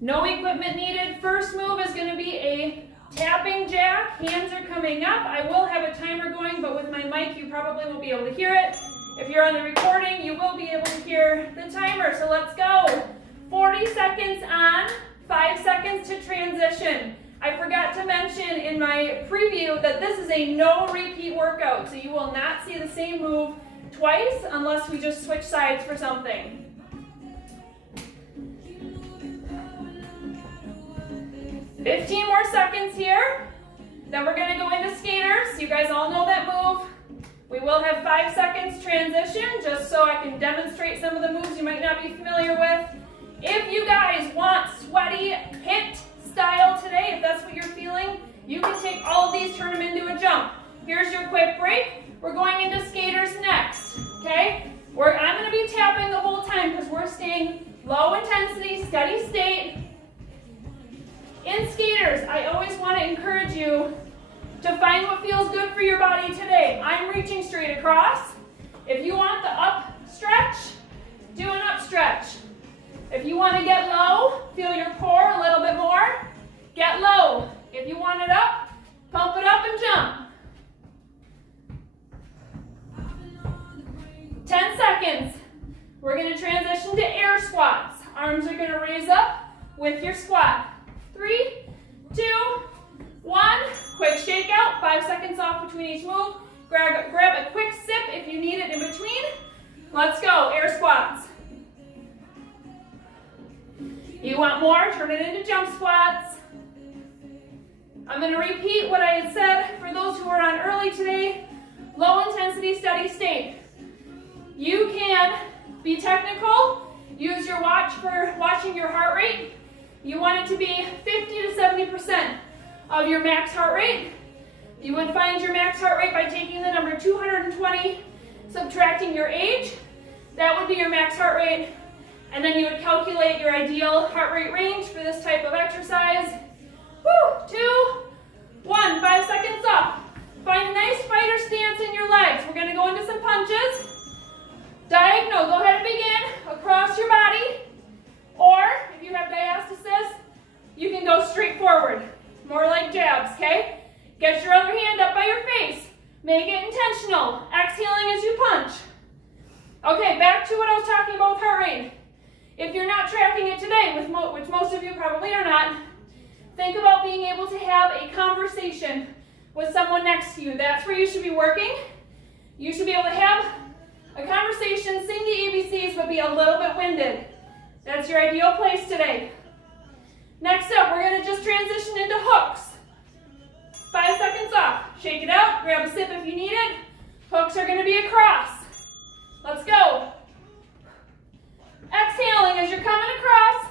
No equipment needed. First move is going to be a tapping jack. Hands are coming up. I will have a timer going, but with my mic, you probably won't be able to hear it. If you're on the recording, you will be able to hear the timer. So let's go. 40 seconds on, 5 seconds to transition. I forgot to mention in my preview that this is a no repeat workout. So you will not see the same move twice unless we just switch sides for something. 15 more seconds here. Then we're going to go into skaters. You guys all know that move. We will have 5 seconds transition just so I can demonstrate some of the moves you might not be familiar with. If you guys want sweaty HIIT style today, if that's what you're feeling, you can take all of these, turn them into a jump. Here's your quick break. We're going into skaters next, okay? I'm going to be tapping the whole time because we're staying low intensity, steady state. In skaters, I always want to encourage you to find what feels good for your body today. I'm reaching straight across. If you want the up stretch, do an up stretch. If you want to get low, feel your core a little bit more, get low. If you want it up, pump it up and jump. 10 seconds. We're going to transition to air squats. Arms are going to raise up with your squat. 3, 2, 1. Quick shake out. 5 seconds off between each move. Grab a quick sip if you need it in between. Let's go. Air squats. You want more? Turn it into jump squats. I'm going to repeat what I had said for those who are on early today. Low intensity, steady state. You can be technical. Use your watch for watching your heart rate. You want it to be 50 to 70% of your max heart rate. You would find your max heart rate by taking the number 220, subtracting your age. That would be your max heart rate. And then you would calculate your ideal heart rate range for this type of exercise. 2, 1, 5 seconds off. Find a nice fighter stance in your legs. We're going to go into some punches. Diagonal, go ahead and begin across your body. Or if you have diastasis, you can go straight forward. More like jabs, okay? Get your other hand up by your face. Make it intentional. Exhaling as you punch. Okay, back to what I was talking about with heart rate. If you're not tracking it today, which most of you probably are not, think about being able to have a conversation with someone next to you. That's where you should be working. You should be able to have a conversation, sing the ABCs, but be a little bit winded. That's your ideal place today. Next up, we're going to just transition into hooks. 5 seconds off. Shake it out. Grab a sip if you need it. Hooks are going to be across. Let's go. Exhaling as you're coming across.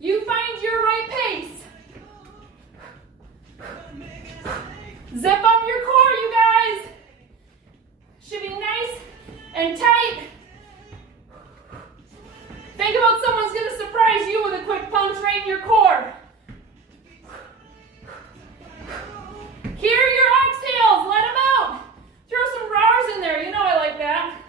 You find your right pace. Zip up your core, you guys. Should be nice and tight. Think about someone's going to surprise you with a quick punch right in your core. Hear your exhales. Let them out. Throw some roars in there. You know I like that.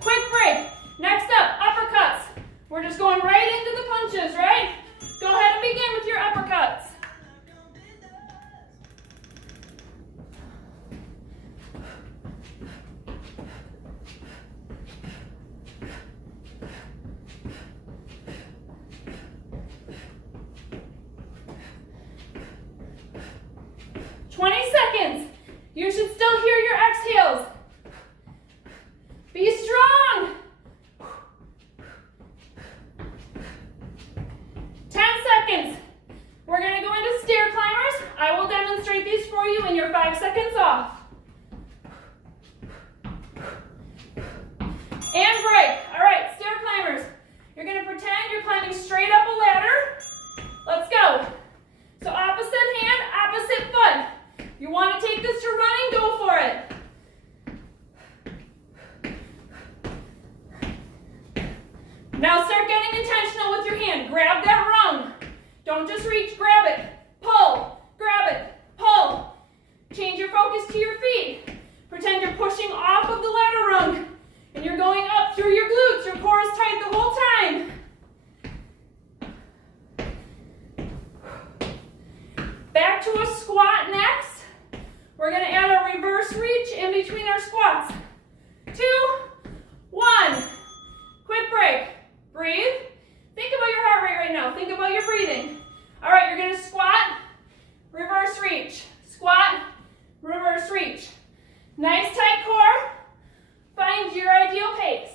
Quick break. Next up, uppercuts. We're just going right into the punches, right? Go ahead and begin with your uppercuts. You should still hear your exhales. Be strong. 10 seconds. We're going to go into stair climbers. I will demonstrate these for you in your 5 seconds off. And break. All right, stair climbers. You're going to pretend you're climbing straight up a ladder. Let's go. So opposite hand, opposite foot. You want to take this to running, go for it. Now start getting intentional with your hand. Grab that rung. Don't just reach, grab it. Pull, grab it, pull. Change your focus focus to your feet. Pretend you're pushing off of the ladder rung and you're going up through your glutes. Your core is tight the whole time. Back to a squat next. We're going to add a reverse reach in between our squats. 2, 1. Quick break. Breathe. Think about your heart rate right now. Think about your breathing. All right, you're going to squat, reverse reach. Squat, reverse reach. Nice tight core. Find your ideal pace.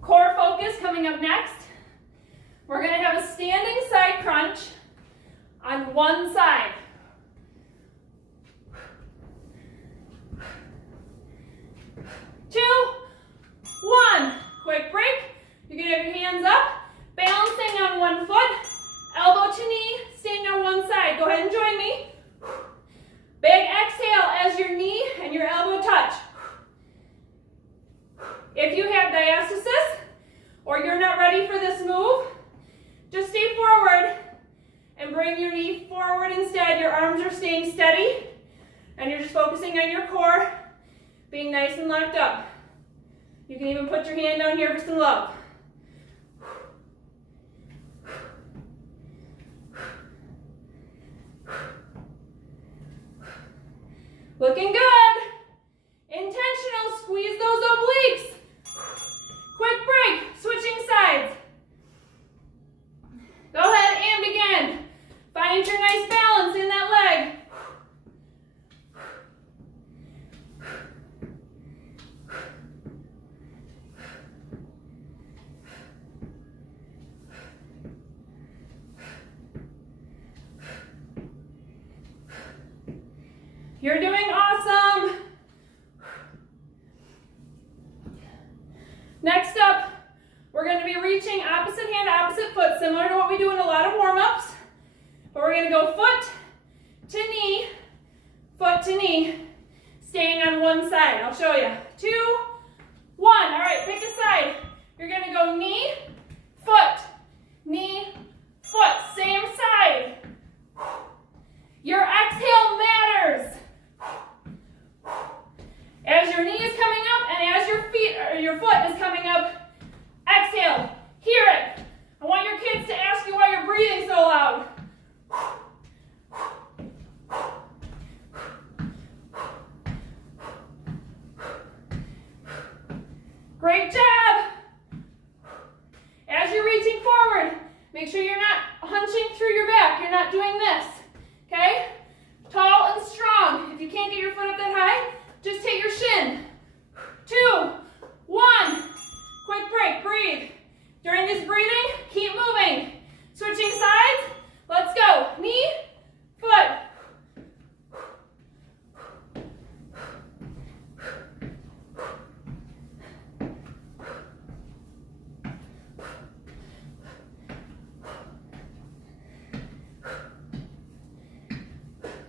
Core focus coming up next. We're going to have a standing side crunch on one side. Two, one. Quick break. You're going to have your hands up, balancing on one foot, elbow to knee, staying on one side. Go ahead and join me. Big exhale as your knee and your elbow touch. If you have diastasis or you're not ready for this move, just stay forward and bring your knee forward instead. Your arms are staying steady and you're just focusing on your core being nice and locked up. You can even put your hand down here for some love. Looking good. Intentional, squeeze those obliques. Quick break, switching sides. Go ahead and begin. Find your nice balance in that leg. You're doing awesome. Next up, we're going to be reaching opposite hand, opposite foot, similar to what we do in a lot of warm-ups. But we're going to go foot to knee, staying on one side. I'll show you. 2, 1. All right, pick a side. You're going to go knee, foot, same side. Your exhale matters. As your knee is coming up and as your foot is coming up, exhale. Hear it. I want your kids to ask you why you're breathing so loud. Great job. As you're reaching forward, make sure you're not hunching through your back. You're not doing this. Okay? Tall and strong. If you can't get your foot up that high, just take your shin. 2, 1. Quick break. Breathe. During this breathing, keep moving. Switching sides. Let's go. Knee, foot.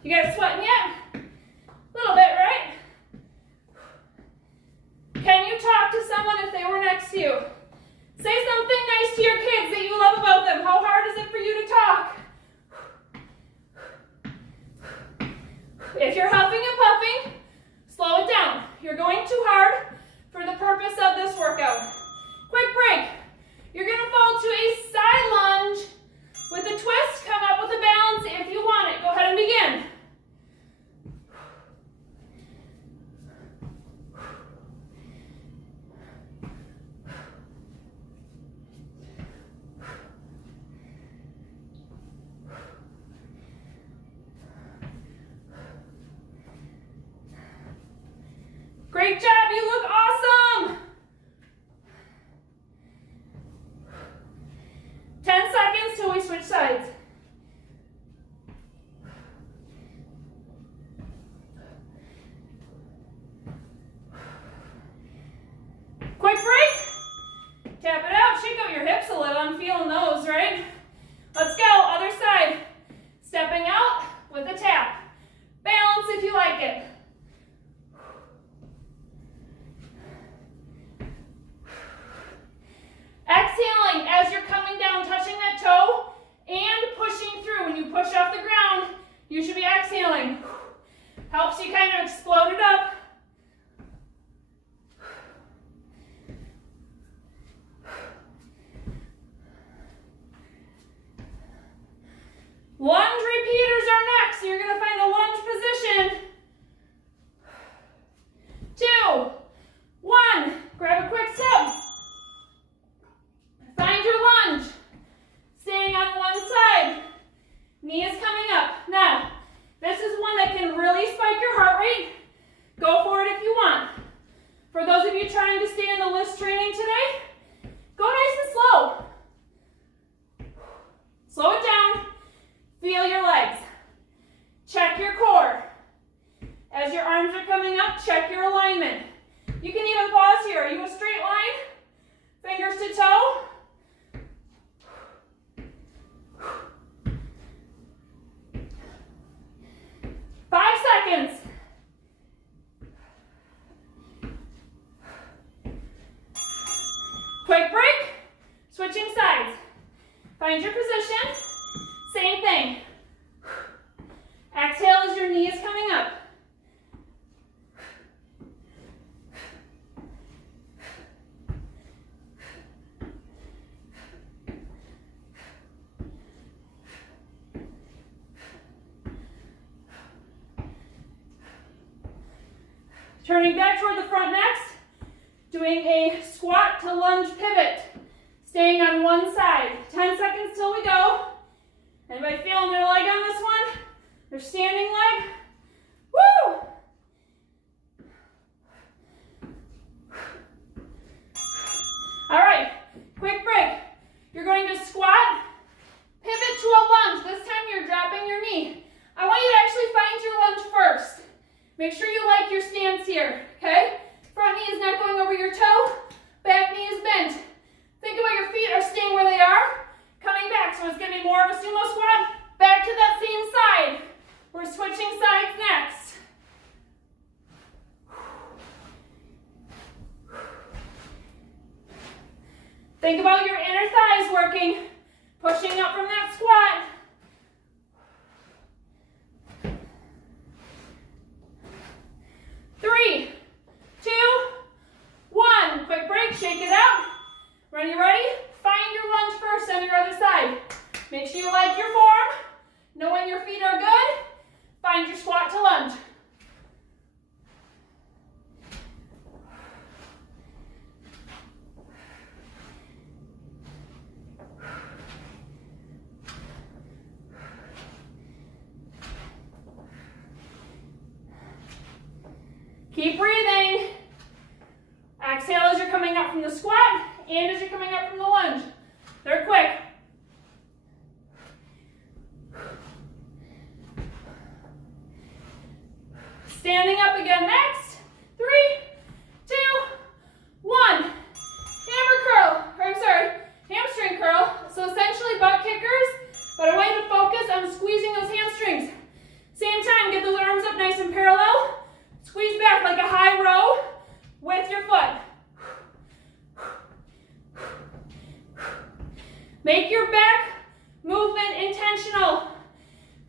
You guys sweating yet? A little bit, right? Can you talk to someone if they were next to you? Say something nice to your kids that you love about them. How hard is it for you to talk? If you're huffing and puffing, slow it down. You're going too hard for the purpose of this workout. Quick break. You're going to fall to a side lunge with a twist. Come up with a balance if you want it. Go ahead and begin. Great job, you look awesome. 10 seconds till we switch sides. Quick break. Tap it out, shake out your hips a little. I'm feeling those, right? Let's go, other side. Stepping out with a tap. Balance if you like it. Helps you kind of explode it up. Lunge repeaters are next. So you're going to find a lunge position. 2, 1. Grab a quick step. Find your lunge. Staying on one side. Knee is coming up. Now, this is one that can really spike your heart rate. Go for it if you want. For those of you trying to stay in the LISS training today, go nice and slow. Slow it down. Feel your legs. Check your core. As your arms are coming up, check your alignment. You can even pause here. Are you a straight line? Fingers to toe. Five seconds. Quick break. Switching sides. Find your position. Same thing. Exhale as your knee is coming up. Turning back toward the front next, doing a squat to lunge pivot, staying on one side. 10 seconds till we go. Anybody feeling their leg on this one? Their standing leg? Woo! All right, quick break. You're going to squat, pivot to a lunge. This time you're dropping your knee. I want you to actually find your lunge first. Make sure you like your stance here, okay? Front knee is not going over your toe. Back knee is bent. Think about your feet are staying where they are. Coming back, so it's going to be more of a sumo squat. Back to that same side. We're switching sides next. Think about your inner thighs working. Pushing up from that squat. Three, 2, 1. Quick break, shake it out. When you're ready, find your lunge first on your other side. Make sure you like your form. Know when your feet are good. Find your squat to lunge. Keep breathing. Exhale as you're coming up from the squat and as you're coming up from the lunge. They're quick. Standing up again next. 3, 2, 1. Hamstring curl. So essentially butt kickers, but I want you to focus on squeezing those hamstrings. Same time, get those arms up nice and parallel. Squeeze back like a high row with your foot. Make your back movement intentional.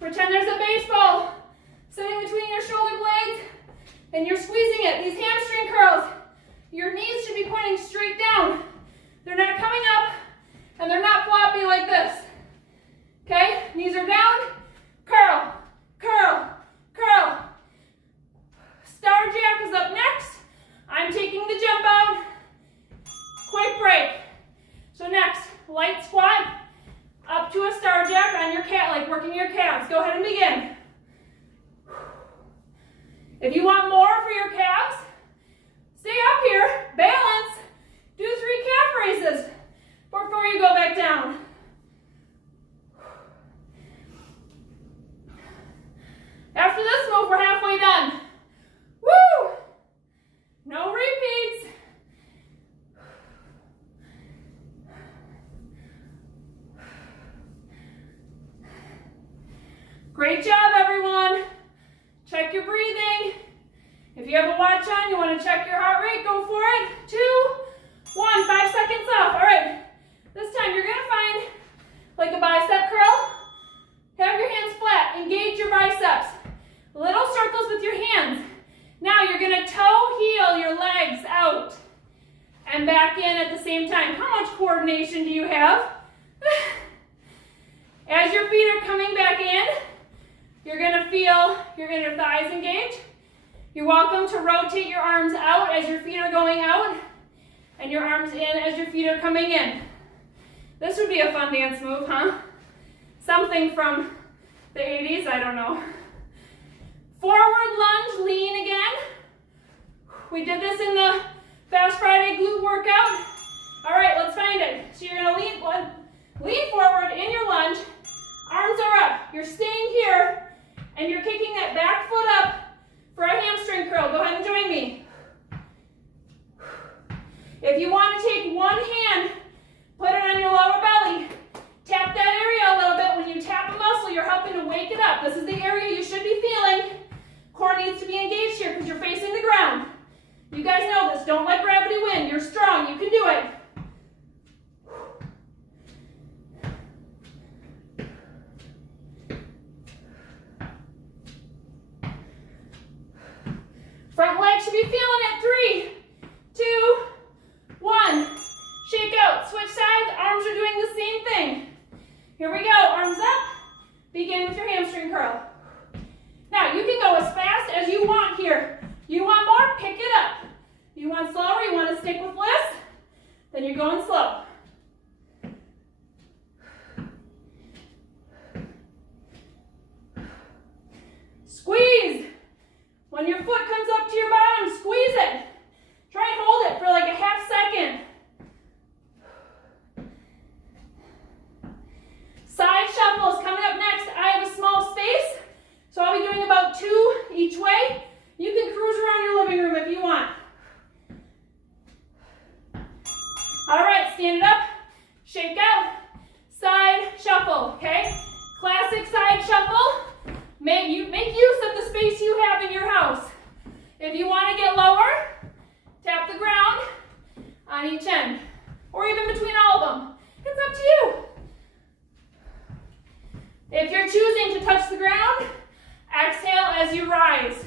Pretend there's a baseball sitting between your shoulder blades and you're squeezing it. These hamstring curls, your knees should be pointing straight down. They're not coming up and they're not floppy like this. Okay, knees are down, curl, curl, curl. Star jack is up next. I'm taking the jump out. Quick break. So next, light squat up to a star jack on your cat, like working your calves. Go ahead and begin. If you want more for your calves, stay up here, balance, do 3 calf raises before you go back down. After this move, we're halfway done. Woo! No repeats. Great job, everyone. Check your breathing. If you have a watch on, you want to check your heart rate, go for it. 2, 1, 5 seconds off. All right, this time you're going to find like a bicep curl. Have your hands flat. Engage your biceps. Little circles with your hands. gonna toe heel your legs out and back in at the same time. How much coordination do you have? As your feet are coming back in, you're gonna feel your inner thighs engage. You're welcome to rotate your arms out as your feet are going out and your arms in as your feet are coming in. This would be a fun dance move, huh? Something from the 80s, I don't know. Forward lunge, lean again. We did this in the Fast Friday glute workout. All right, let's find it. So you're gonna lean forward in your lunge. Arms are up. You're staying here, and you're kicking that back foot up for a hamstring curl. Go ahead and join me. If you want to take one hand, put it on your lower belly. Tap that area a little bit. When you tap a muscle, you're helping to wake it up. This is the area you should be feeling. Core needs to be engaged here because you're facing the ground. You guys know this. Don't let gravity win. You're strong. You can do it. Front leg should be feeling it. 3, 2, 1. Shake out. Switch sides. Arms are doing the same thing. Here we go. Arms up. Begin with your hamstring curl. Now, you can go as fast as you want here. You want more? Pick it up. You want slower? You want to stick with LISS? Then you're going slow. Squeeze. When your foot comes up to your bottom, squeeze it. Try and hold it for like a half second. Side shuffle is coming up next. I have a small space, so I'll be doing about 2 each way. You can cruise around your living room if you want. All right, stand it up, shake out, side shuffle, okay? Classic side shuffle. Make use of the space you have in your house. If you want to get lower, tap the ground on each end, or even between all of them. It's up to you. If you're choosing to touch the ground, exhale as you rise.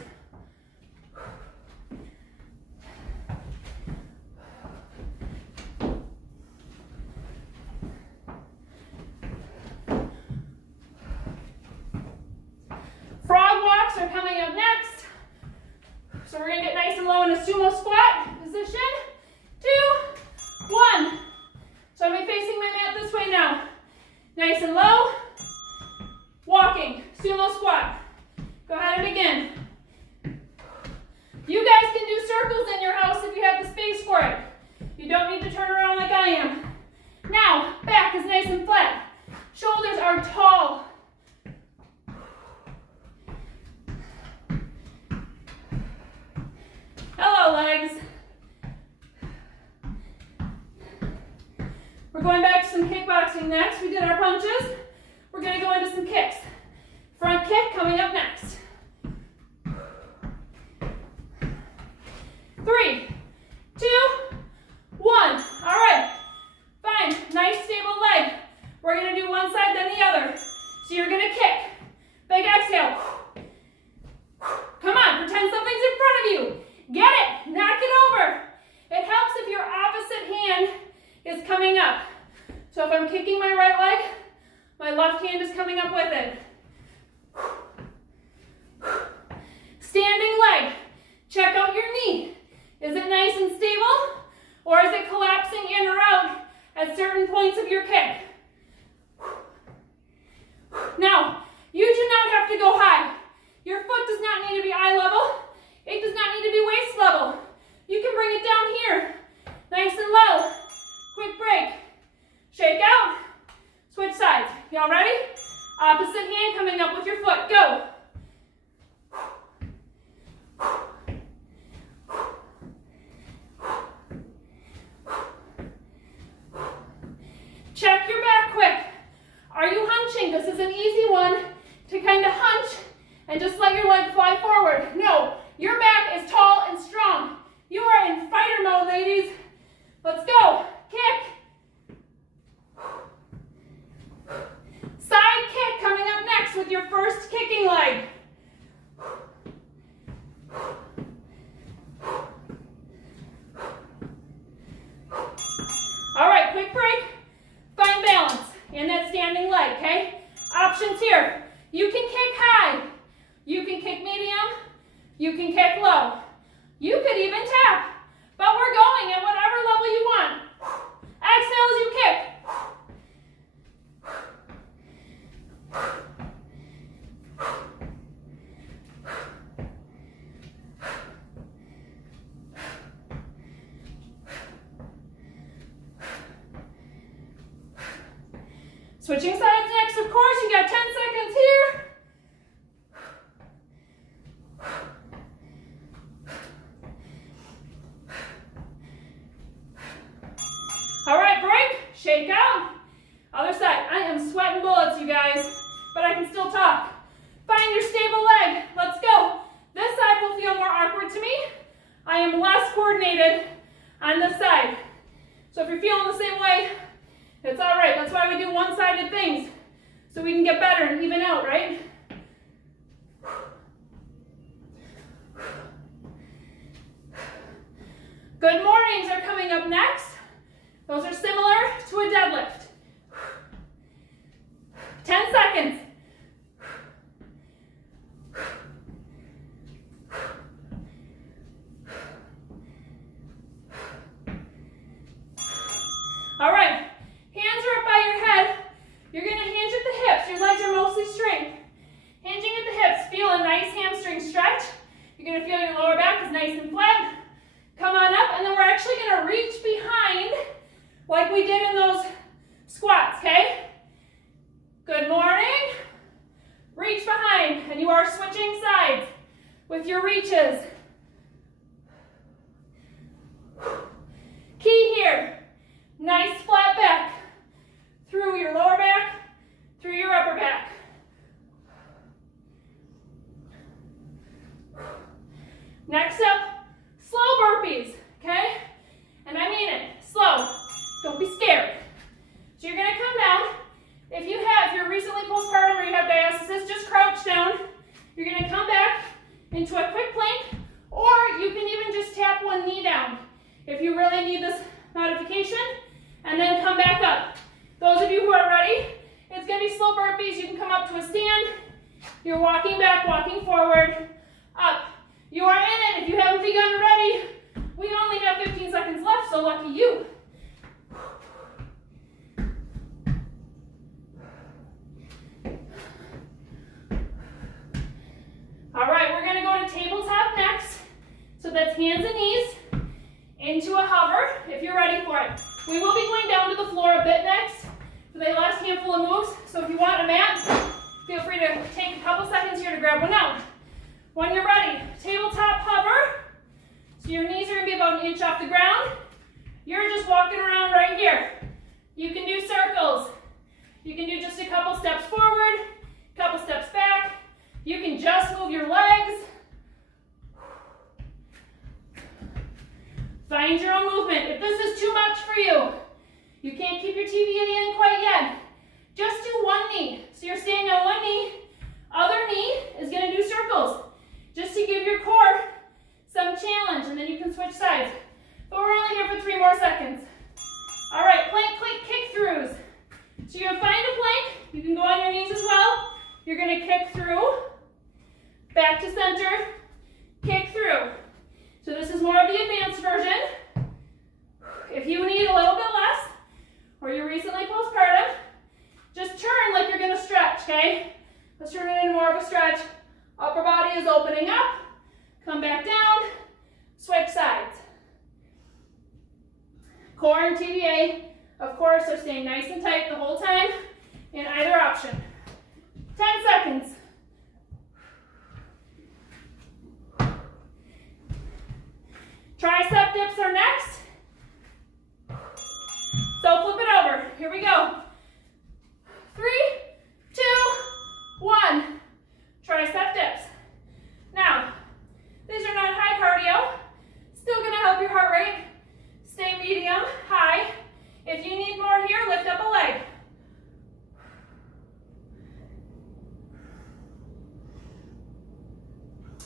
Frog walks are coming up next. So we're going to get nice and low in a sumo squat position. 2, 1. So I'm facing my mat this way now. Nice and low. Walking, sumo squat. Go ahead and begin. You guys can do circles in your house if you have the space for it. You don't need to turn around like I am. Now, back is nice and flat. Shoulders are tall. Hello, legs. We're going back to some kickboxing next. We did our punches. We're going to go into some kicks. Front kick coming up next. 3, 2, 1. All right. Fine. Nice stable leg. We're going to do one side then the other. So you're going to kick. Big exhale. Come on. Pretend something's in front of you. Get it. Knock it over. It helps if your opposite hand is coming up. So if I'm kicking my right leg, my left hand is coming up with it. Standing leg. Check out your knee. Is it nice and stable? Or is it collapsing in or out at certain points of your kick? Now, you do not have to go high. Your foot does not need to be eye level. It does not need to be waist level. You can bring it down here. Nice and low. Quick break. Shake out. Switch sides. Y'all ready? Opposite hand coming up with your foot. Go. Check your back quick. Are you hunching? This is an easy one to kind of hunch and just let your leg fly forward. No, can kick low. You could even tap, but we're going at whatever level you want. Exhale as you kick. Switching sides next, of course, you got 10 seconds here. All right, break, shake out. Other side. I am sweating bullets, you guys, but I can still talk. Find your stable leg. Let's go. This side will feel more awkward to me. I am less coordinated on this side. So if you're feeling the same way, it's all right. That's why we do one-sided things, so we can get better and even out, right? Good mornings are coming up next. Those are similar to a deadlift. 10 seconds. All right, hands are up by your head. You're gonna hinge at the hips. Your legs are mostly straight. Hinging at the hips, feel a nice hamstring stretch. You're gonna feel your lower back is nice and flat. Come on up, and then we're actually gonna reach behind like we did in those squats, okay? Good morning. Reach behind, and you are switching sides with your reaches. Key here, nice flat back through your lower back, through your upper back. Next up, slow burpees, okay? And I mean it, slow. Don't be scared. So you're gonna come down. If you're recently postpartum or you have diastasis, just crouch down. You're gonna come back into a quick plank, or you can even just tap one knee down if you really need this modification, and then come back up. Those of you who are ready, it's gonna be slow burpees. You can come up to a stand. You're walking back, walking forward, up. You are in it. If you haven't begun already, we only have 15 seconds left, so lucky you. All right, we're gonna go to tabletop next. So that's hands and knees into a hover, if you're ready for it. We will be going down to the floor a bit next for the last handful of moves. So if you want a mat, feel free to take a couple seconds here to grab one out. When you're ready, tabletop hover. So your knees are gonna be about 1 inch off the ground. You're just walking around right here. You can do circles. You can do just a couple steps forward, couple steps back. You can just move your legs. Find your own movement. If this is too much for you, you can't keep your TV in quite yet, just do one knee. So you're standing on one knee, other knee is gonna do circles, just to give your core some challenge, and then you can switch sides. But we're only here for 3 more seconds. All right, plank kick-throughs. So you're gonna find a plank, you can go on your knees as well. You're gonna kick through, back to center, kick through. So this is more of the advanced version. If you need a little bit less, or you're recently postpartum, just turn like you're gonna stretch, okay? Let's turn it into more of a stretch. Upper body is opening up, come back down, switch sides. Core and TVA, of course, are staying nice and tight the whole time in either option. 10 seconds. Tricep dips are next. So flip it over. Here we go. 3, 2, 1. Tricep dips. Now, these are not high cardio. Still gonna help your heart rate stay medium, high. If you need more here, lift up a leg.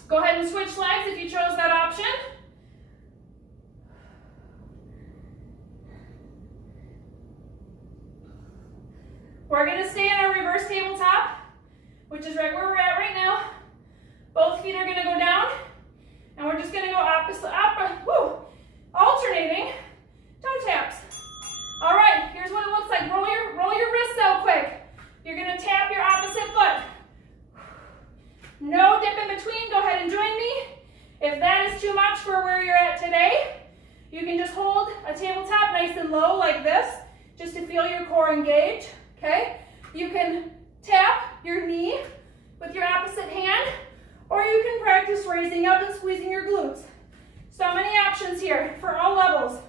Go ahead and switch legs if you chose that option. We're gonna stay in our reverse tabletop, which is right where we're at right now. Both feet are gonna go down. for where you're at today. You can just hold a tabletop nice and low like this, just to feel your core engage, okay? You can tap your knee with your opposite hand, or you can practice raising up and squeezing your glutes. So many options here for all levels.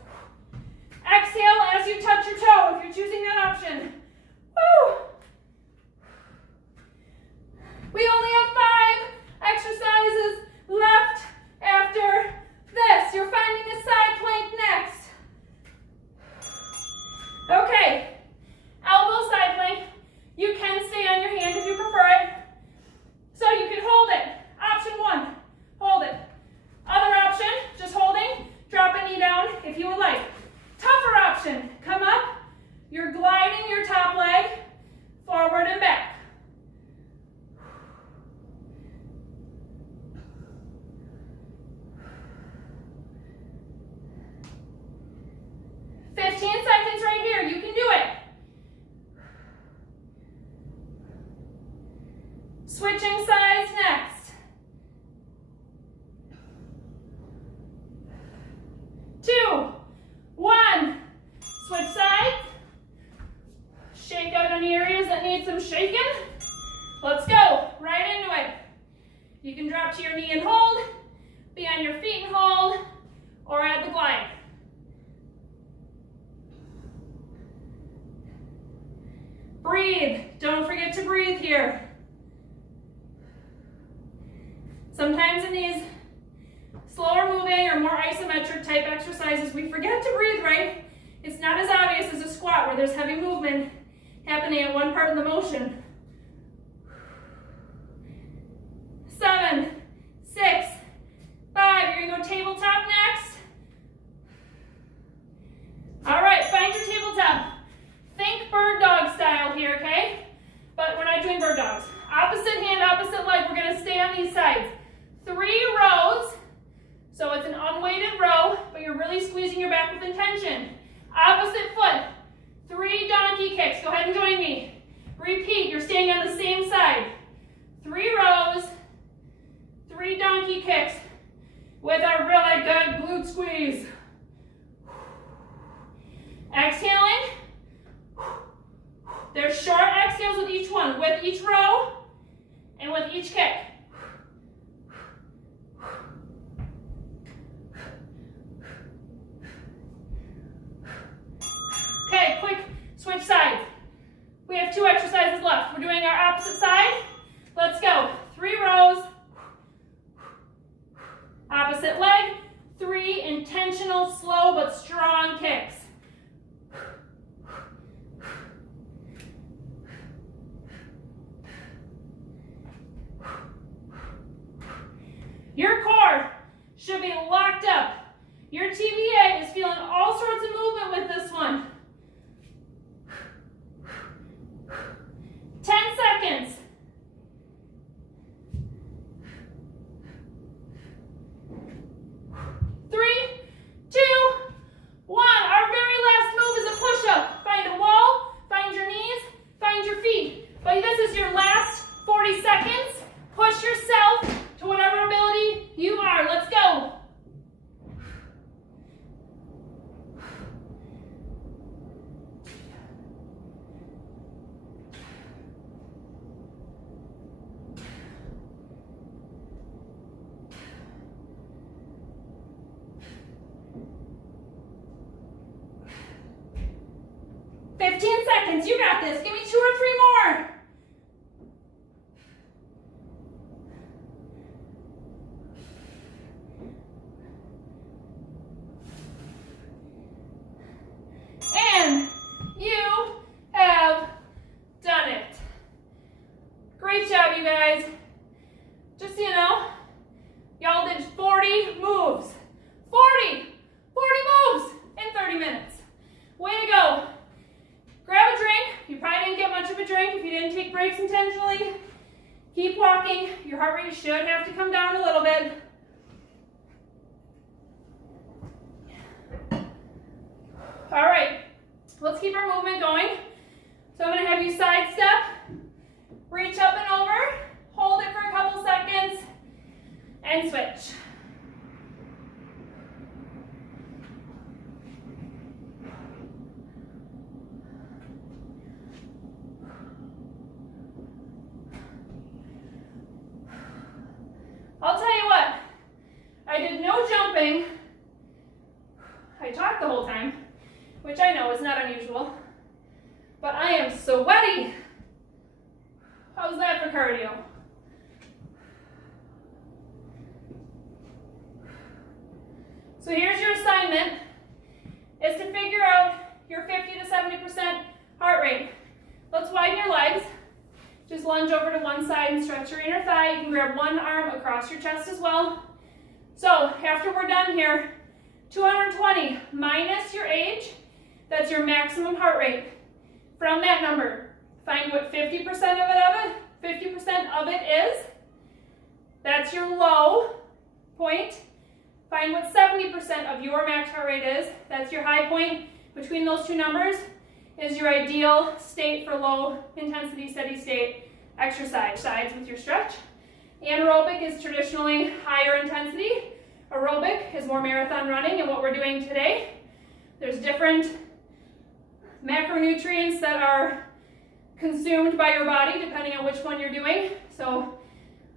Exhale as you touch your toe if you're choosing that option. Woo! We only have 5 exercises left after this. You're finding a side plank next. Okay, elbow side plank. You can stay on your hand if you prefer it. So you can hold it. Option 1, hold it. Other option, just holding, drop a knee down if you would like. Tougher option, come up, you're gliding your top leg forward and back. Seconds right here, you can do it. Switching sides next. 2, 1. Switch sides. Shake out any areas that need some shaking. Let's go, right into it. You can drop to your knee and hold, be on your feet and hold, or add the glide. Breathe. Don't forget to breathe here. Sometimes in these slower moving or more isometric type exercises, we forget to breathe, right? It's not as obvious as a squat where there's heavy movement happening at one part of the motion. 7, 6, 5. You're gonna go tabletop next. All right, find your tabletop. Think bird dog style here, okay? But we're not doing bird dogs. Opposite hand, opposite leg. We're gonna stay on these sides. 3 rows. So it's an unweighted row, but you're really squeezing your back with intention. Opposite foot. 3 donkey kicks. Go ahead and join me. Repeat. You're staying on the same side. 3 rows. 3 donkey kicks with a really good glute squeeze. Exhaling. There's short exhales with each one, with each row and with each kick. Okay, quick switch sides. We have 2 exercises left. We're doing our opposite side. Let's go. 3 rows. Opposite leg. 3 intentional, slow but strong kicks. Your core should be locked up. Your TVA is feeling all sorts of movement with this one. 10 seconds. 3, 2, 1. Our very last move is a push-up. Find a wall, find your knees, find your feet. But this is your last 40 seconds. Push yourself to whatever ability you are. Let's go. You got this. Give me 2 or 3 more. And you have done it. Great job, you guys. Just so you know, y'all did 40 moves. 40 moves in 30 minutes. Way to go. Grab a drink. You probably didn't get much of a drink if you didn't take breaks intentionally. Keep walking. Your heart rate should have to come down a little bit. All right, let's keep our movement going. So I'm going to have you side step, reach up and over, hold it for a couple seconds, and switch. no jumping. I talk the whole time, which I know is not unusual, but I am sweaty. How's that for cardio? So here's your assignment, is to figure out your 50 to 70% heart rate. Let's widen your legs. Just lunge over to one side and stretch your inner thigh. You can grab one arm across your chest as well. So after we're done here, 220 minus your age, that's your maximum heart rate. From that number, find what 50% of it is. That's your low point. Find what 70% of your max heart rate is. That's your high point. Between those two numbers is your ideal state for low intensity, steady state exercise. Sides with your stretch. Anaerobic is traditionally higher intensity. Aerobic is more marathon running, and what we're doing today. There's different macronutrients that are consumed by your body depending on which one you're doing. So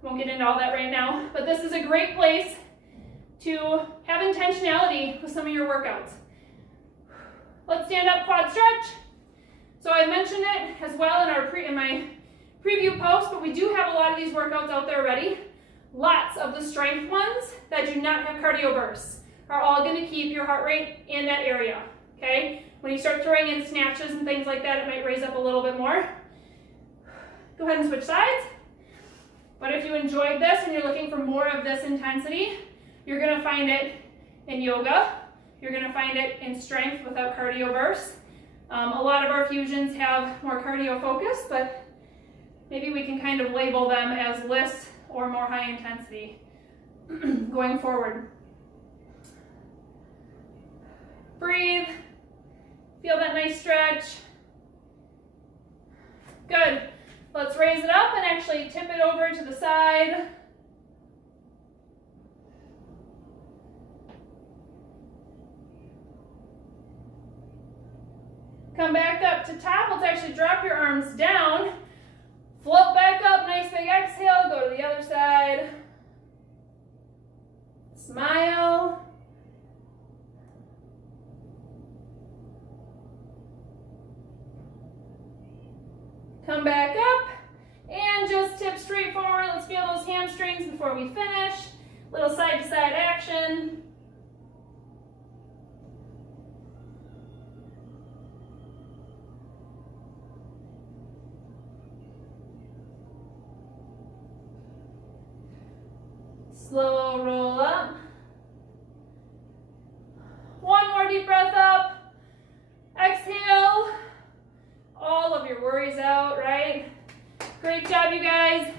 I won't get into all that right now, but this is a great place to have intentionality with some of your workouts. Let's stand up, quad stretch. So I mentioned it as well in my preview post, but we do have a lot of these workouts out there already. Lots of the strength ones that do not have cardio bursts are all going to keep your heart rate in that area, okay? When you start throwing in snatches and things like that, it might raise up a little bit more. Go ahead and switch sides. But if you enjoyed this and you're looking for more of this intensity, you're going to find it in yoga. You're going to find it in strength without cardio bursts. A lot of our fusions have more cardio focus, but maybe we can kind of label them as LISS or more high intensity going forward. Breathe. Feel that nice stretch. Good. Let's raise it up and actually tip it over to the side. Come back up to top. Let's actually drop your arms down. Float back up, nice big exhale. Go to the other side. Smile. Come back up and just tip straight forward. Let's feel those hamstrings before we finish. Little side to side action. Slow roll up. One more deep breath up. Exhale. All of your worries out, right? Great job, you guys.